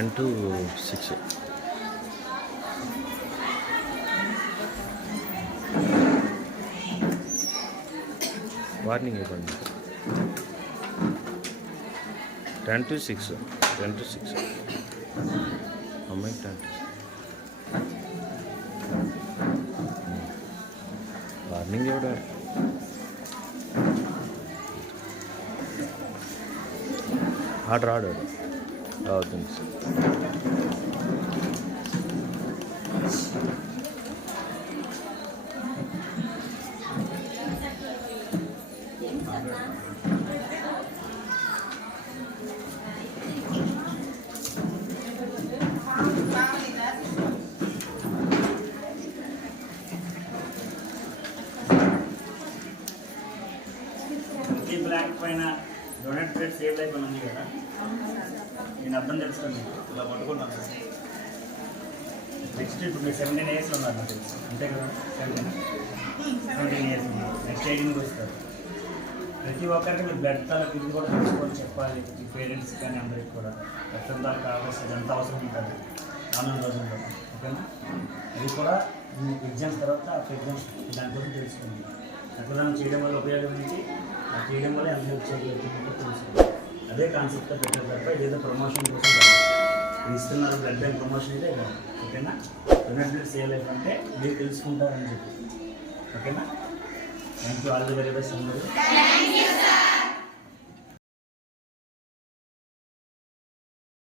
10 to 6. వార్నింగ్ ఇవ్వండి. 10 to 6. 10 to 6. అమ్మాయి 10 to 6. వార్నింగ్ ఇవ్వడం. ఆర్డర్ అవుతుంది సార్. ఈ బ్లాక్ పైన డొనేట్ ప్లేట్ సేవ్ లైఫ్ అని ఉంది కదా, నేను అర్థం తెలుసుకోండి. ఇలా పట్టుకున్నాను. నెక్స్ట్ ఇప్పుడు మీరు 17 years ఉన్నారు నాకు తెలుసు, అంతే కదా? 17 years ఉన్నారు. నెక్స్ట్ 18కి వస్తారు. ప్రతి ఒక్కరికి మీరు బ్లడ్ తాలూకు ఇది కూడా తెలుసుకొని చెప్పాలి. ఈ పేరెంట్స్ కానీ అందరికి కూడా రక్తం తాలూకు కావాల్సింది ఎంత అవసరం ఉంటుంది రానున్న రోజుల్లో, ఓకేనా? అది కూడా మీకు ఎగ్జామ్స్ తర్వాత ఎగ్జామ్స్ దానికోసం తెలుసుకోండి. రక్తదానం చేయడం వల్ల ఉపయోగం ఏంటి, అది చేయడం వల్ల ఎంత హెల్ప్ చేయగలుగుతుందో తెలుసుకోండి. అదే కాన్సెప్ట్తో పెట్టారు తప్ప ఏదో ప్రమోషన్ కోసం ఇస్తున్నారు. బ్లడ్ బ్యాంక్ ప్రమోషన్ అయితే కాదు, ఓకేనా? డొనేట్ బ్లడ్ సేవ్ లైఫ్ అంటే మీరు తెలుసుకుంటారని చెప్పి, ఓకేనా? Thank you. All the very best అందరూ.